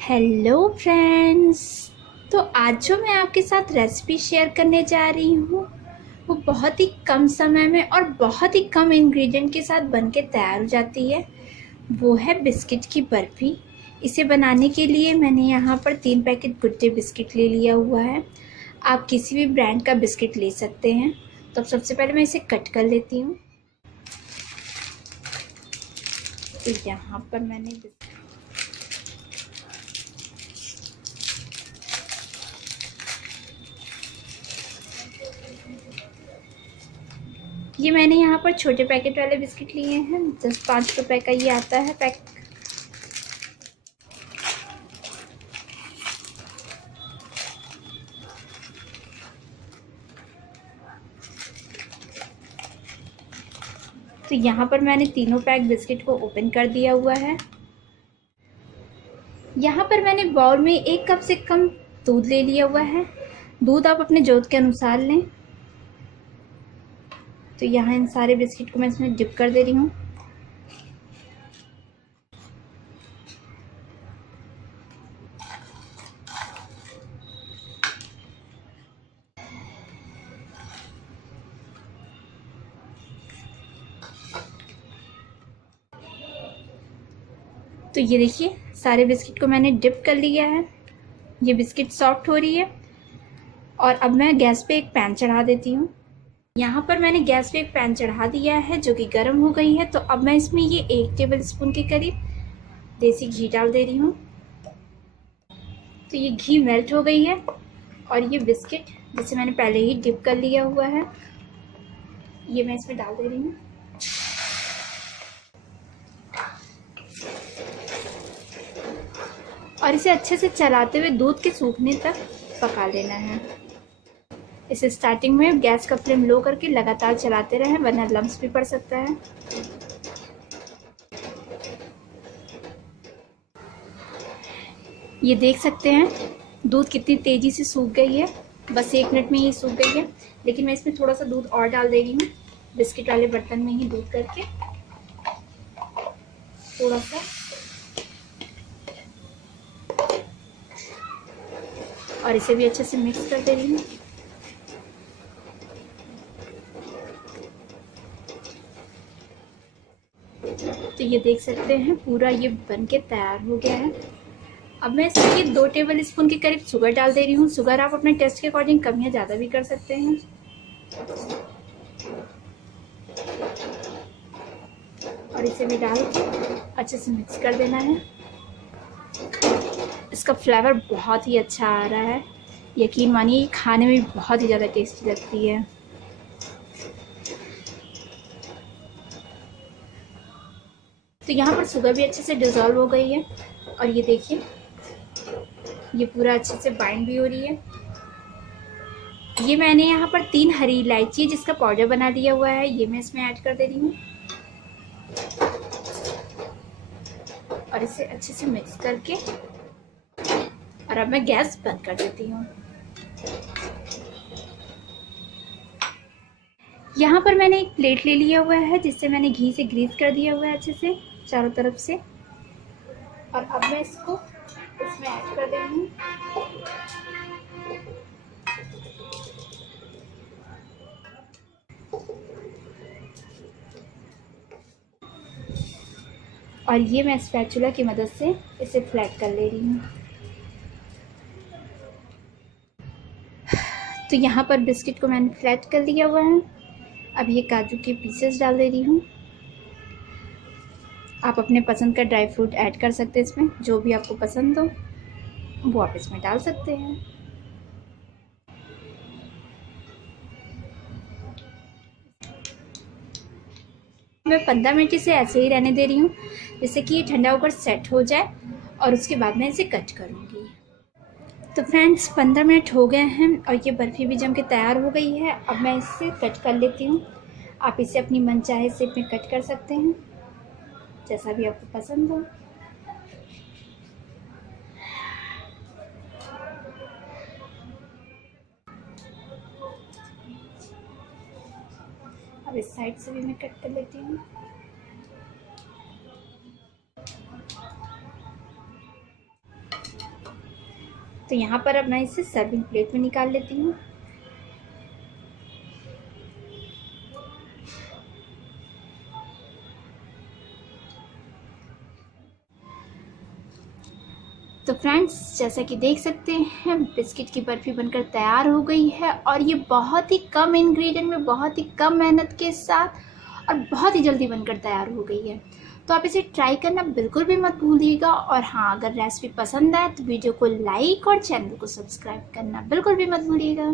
Hello friends. तो आज जो मैं आपके साथ रेसिपी शेयर करने जा रही हूँ वो बहुत ही कम समय में और बहुत ही कम इंग्रेडिएंट के साथ बनके तैयार हो जाती है। वो है बिस्किट की बर्फ़ी। इसे बनाने के लिए मैंने यहाँ पर 3 पैकेट गुड डे बिस्किट ले लिया हुआ है। आप किसी भी ब्रांड का बिस्किट ले सकते हैं। तो सबसे पहले मैं इसे कट कर लेती हूँ। तो यहाँ पर मैंने ये मैंने यहाँ पर छोटे पैकेट वाले बिस्किट लिए हैं। 10-5 रुपए का ये आता है पैक। तो यहाँ पर मैंने तीनों पैक बिस्किट को ओपन कर दिया हुआ है। यहाँ पर मैंने बाउल में 1 कप से कम दूध ले लिया हुआ है। दूध आप अपने ज़रूरत के अनुसार लें। तो यहाँ इन सारे बिस्किट को मैं इसमें डिप कर दे रही हूँ। तो ये देखिए सारे बिस्किट को मैंने डिप कर लिया है। ये बिस्किट सॉफ्ट हो रही है। और अब मैं गैस पे एक पैन चढ़ा देती हूँ। यहाँ पर मैंने गैस पे एक पैन चढ़ा दिया है जो कि गर्म हो गई है। तो अब मैं इसमें ये 1 टेबल स्पून के करीब देसी घी डाल दे रही हूँ। तो ये घी मेल्ट हो गई है और ये बिस्किट जिसे मैंने पहले ही डिप कर लिया हुआ है ये मैं इसमें डाल दे रही हूँ। और इसे अच्छे से चलाते हुए दूध के सूखने तक पका लेना है। इसे स्टार्टिंग में गैस का फ्लेम लो करके लगातार चलाते रहें वरना लम्स भी पड़ सकता है। ये देख सकते हैं दूध कितनी तेज़ी से सूख गई है। बस 1 मिनट में ही सूख गई है। लेकिन मैं इसमें थोड़ा सा दूध और डाल दे रही हूँ। बिस्किट वाले बर्तन में ही दूध करके थोड़ा सा। और इसे भी अच्छे से मिक्स कर दे रही हूँ। तो ये देख सकते हैं पूरा ये बनके तैयार हो गया है। अब मैं इसमें 2 टेबल स्पून के करीब शुगर डाल दे रही हूँ। शुगर आप अपने टेस्ट के अकॉर्डिंग कम या ज़्यादा भी कर सकते हैं। और इसे भी डाल के अच्छे से मिक्स कर देना है। इसका फ्लेवर बहुत ही अच्छा आ रहा है। यकीन मानिए खाने में भी बहुत ही ज़्यादा टेस्टी लगती है। तो यहाँ पर शुगर भी अच्छे से डिज़ोल्व हो गई है। और ये देखिए ये पूरा अच्छे से बाइंड भी हो रही है। ये मैंने यहाँ पर 3 हरी इलायची जिसका पाउडर बना लिया हुआ है ये मैं इसमें ऐड कर दे रही हूँ। और इसे अच्छे से मिक्स करके और अब मैं गैस बंद कर देती हूँ। यहाँ पर मैंने एक प्लेट ले लिया हुआ है जिससे मैंने घी से ग्रीस कर दिया हुआ है अच्छे से चारों तरफ से। और अब मैं इसको इसमें ऐड कर दे रही हूँ। और ये मैं स्पैचुला की मदद से इसे फ्लैट कर ले रही हूँ। तो यहाँ पर बिस्किट को मैंने फ्लैट कर लिया हुआ है। अब ये काजू के पीसेस डाल दे रही हूँ। आप अपने पसंद का ड्राई फ्रूट ऐड कर सकते हैं इसमें। जो भी आपको पसंद हो वो आप इसमें डाल सकते हैं। मैं 15 मिनट इसे ऐसे ही रहने दे रही हूँ जिससे कि ये ठंडा होकर सेट हो जाए और उसके बाद मैं इसे कट करूँगी। तो फ्रेंड्स 15 मिनट हो गए हैं और ये बर्फ़ी भी जम के तैयार हो गई है। अब मैं इसे कट कर लेती हूँ। आप इसे अपनी मनचाहे शेप में कट कर सकते हैं जैसा भी आपको पसंद हो। अब इस साइड से भी मैं कट कर लेती हूँ। तो यहाँ पर अब मैं इसे सर्विंग प्लेट में निकाल लेती हूँ। तो फ्रेंड्स, जैसा कि देख सकते हैं बिस्किट की बर्फ़ी बनकर तैयार हो गई है और ये बहुत ही कम इंग्रेडिएंट में, बहुत ही कम मेहनत के साथ और बहुत ही जल्दी बनकर तैयार हो गई है। तो आप इसे ट्राई करना बिल्कुल भी मत भूलिएगा। और हाँ, अगर रेसिपी पसंद आए तो वीडियो को लाइक और चैनल को सब्सक्राइब करना बिल्कुल भी मत भूलिएगा।